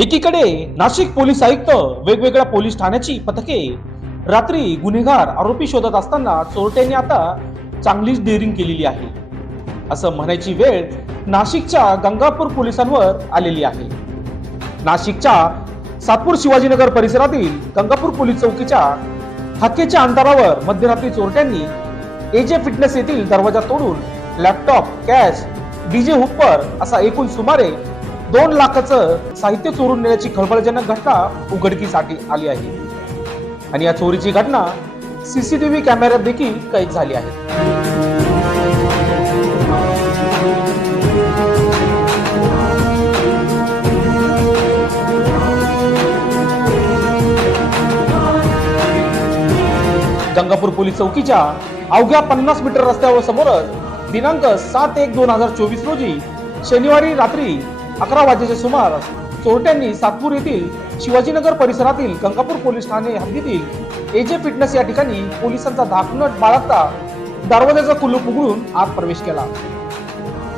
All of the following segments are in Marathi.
एकीकडे नाशिक पोलीस आयुक्त वेगवेगळ्या पोलीस ठाण्याची पथके रात्री गुन्हेगार आरोपी शोधत असताना चोरट्यांनी आता चांगलीच डेअरिंग केलेली आहे असं म्हणायची वेळ नाशिकच्या गंगापूर पोलिसांवर आलेली आहे। नाशिकच्या सातपूर शिवाजीनगर परिसरातील गंगापूर पोलीस चौकीच्या हाकेच्या अंतरावर मध्यरात्री चोरट्यांनी एजे फिटनेस येथील दरवाजा तोडून लॅपटॉप, कॅश, डीजे हुप्पर असा एकूण सुमारे 2 लाखाचं साहित्य चोरून नेण्याची खळबळजनक घटना उघडकीसाठी आली आहे आणि या चोरीची घटना सीसीटीव्ही कॅमेऱ्यात देखील कैद झाली आहे। गंगापूर पोलीस चौकीच्या अवघ्या 50 मीटर रस्त्यावर समोरच दिनांक 7/1/2024 रोजी शनिवारी रात्री 11 वाजेच्या सुमारास चोरट्यांनी सातपूर येथील शिवाजीनगर परिसरातील गंगापूर पोलीस ठाणे हद्दीतील एजे फिटनेस या ठिकाणी पोलिसांचा धाकनट बाळगता दरवाजाचा कुलूप उघडून आत प्रवेश केला।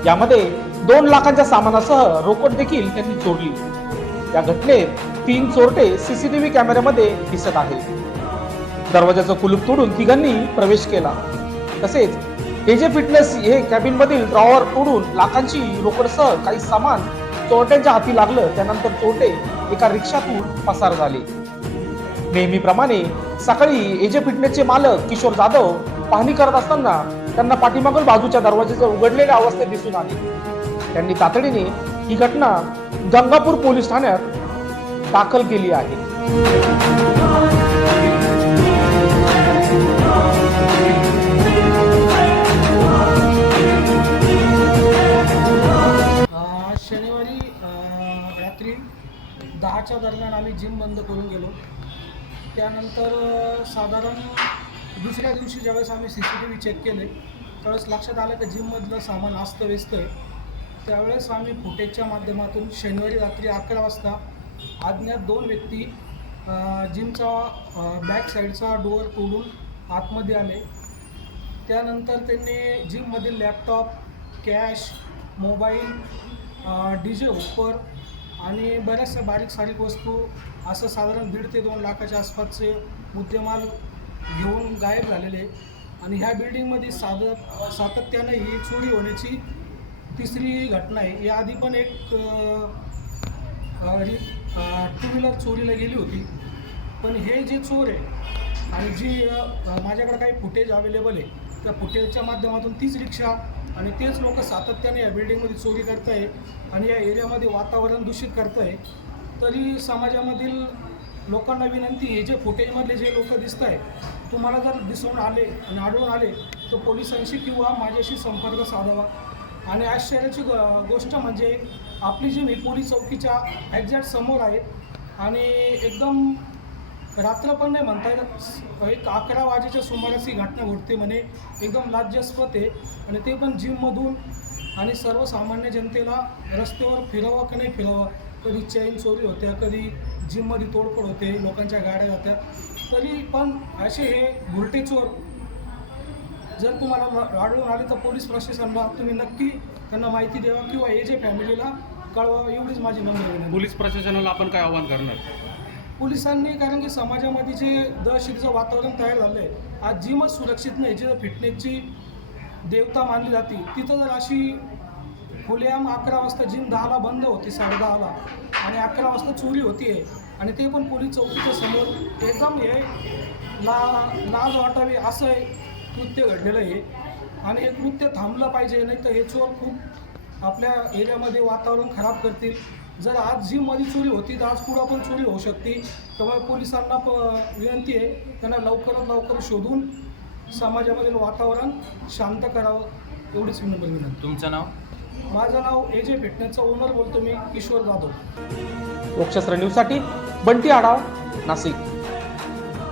यामध्ये 2 लाखांच्या सामानासह रोकड देखील त्यांनी चोरली। या घटनेत 3 चोरटे सीसीटीव्ही कॅमेऱ्यामध्ये दिसत आहेत। दरवाजाचं कुलूप तोडून तिघांनी प्रवेश केला। तसेच एजे फिटनेस हे कॅबिन मधील ड्रॉवर तोडून लाखांची रोकडसह काही सामान चोरट्यांच्या हाती लागलं। त्यानंतर चोरटे एका रिक्षातून पसार झाले। नेहमीप्रमाणे सकाळी एजे फिटनेसचे मालक किशोर जाधव पाहणी करत असताना त्यांना पाठीमागून बाजूच्या दरवाजाच्या उघडलेल्या अवस्थेत दिसून आले। त्यांनी तातडीने ही घटना गंगापूर पोलीस ठाण्यात दाखल केली आहे। शनिवारी रात्री 10च्या दरम्यान आम्ही जिम बंद करून गेलो। त्यानंतर साधारण दुसऱ्या दिवशी ज्यावेळेस आम्ही CCTV चेक केले त्यावेळेस लक्षात आलं की जिममधलं सामान अस्तव्यस्त आहे। त्यावेळेस आम्ही फुटेजच्या माध्यमातून शनिवारी रात्री 11 वाजता अज्ञात 2 व्यक्ती जिमचा बॅक साईडचा डोअर तोडून आतमध्ये आले। त्यानंतर त्यांनी जिममधील लॅपटॉप, कॅश, मोबाईल, डीजे हुप्पर आणि बऱ्याचशा बारीक सारीक वस्तू असं साधारण 1.5 ते 2 लाखाच्या आसपासचे मुद्देमाल घेऊन गायब झालेले। आणि ह्या बिल्डिंगमध्ये सातत्याने ही चोरी होण्याची 3री घटना आहे। याआधी पण एक 2 व्हीलर चोरीला गेली होती। पण हे जे चोर आहे आणि जी माझ्याकडे काही फुटेज अवेलेबल आहे त्या फुटेजच्या माध्यमातून तीच रिक्षा आणि तेच लोक सातत्याने या बिल्डिंगमध्ये चोरी करत आहे आणि या एरियामध्ये वातावरण दूषित करत आहे। तरी समाजामधील लोकांना विनंती, हे जे फुटेजमधले जे लोक दिसत आहे तुम्हाला जर दिसून आले आणि आढळून आले तर पोलिसांशी किंवा माझ्याशी संपर्क साधावा। आणि आश्चर्याची गोष्ट म्हणजे आपली जिम ही पोलीस चौकीच्या एक्झॅक्ट समोर आहे आणि एकदम रात्र पण नाही म्हणता येत, एक 11 वाजेच्या सुमारास ही घटना घडते म्हणे। एकदम लाज्यास्पद आहे आणि ते पण जिममधून। आणि सर्वसामान्य जनतेला रस्त्यावर फिरावं की नाही फिरावं, कधी चैन चोरी होत्या, कधी जिममध्ये तोडफोड होते, लोकांच्या गाड्या जात्या। तरी पण असे हे भुरटे चोर जर तुम्हाला आढळून आले तर पोलीस प्रशासनाला तुम्ही नक्की त्यांना माहिती द्यावा किंवा एजे फॅमिलीला कळवा, एवढीच माझी नम्र विनंती। पोलीस प्रशासनाला आपण काय आवाहन करणार? पोलिसांनी, कारण की समाजामध्ये जे दहशतीचं वातावरण तयार झालं आहे, आज जिमच सुरक्षित नाही, जिथं फिटनेसची देवता मानली जाते तिथं जर अशी खुलेआम 11 वाजता जिम 10ला बंद होती, 10:30ला, आणि 11 वाजता चोरी होती आहे आणि ते पण पोलीस चौकीच्या समोर, एकदम हे लाज वाटावी असं हे कृत्य घडलेलं आहे। आणि हे कृत्य थांबलं पाहिजे, नाही तर हे चोर खूप आपल्या एरियामध्ये वातावरण खराब करतील। जर आज जिममध्ये चोरी होती तर आज पुढं पण चोरी होऊ शकते। त्यामुळे पोलिसांना विनंती आहे त्यांना लवकरात लवकर शोधून समाजामधील वातावरण शांत करावं, एवढीच विनंती। तुमचं नाव? माझं नाव एजे फिटनेसचा ओनर बोलतो मी, किशोर जाधव। लोकशास्त्र न्यूजसाठी बंटी आढाव, नाशिक।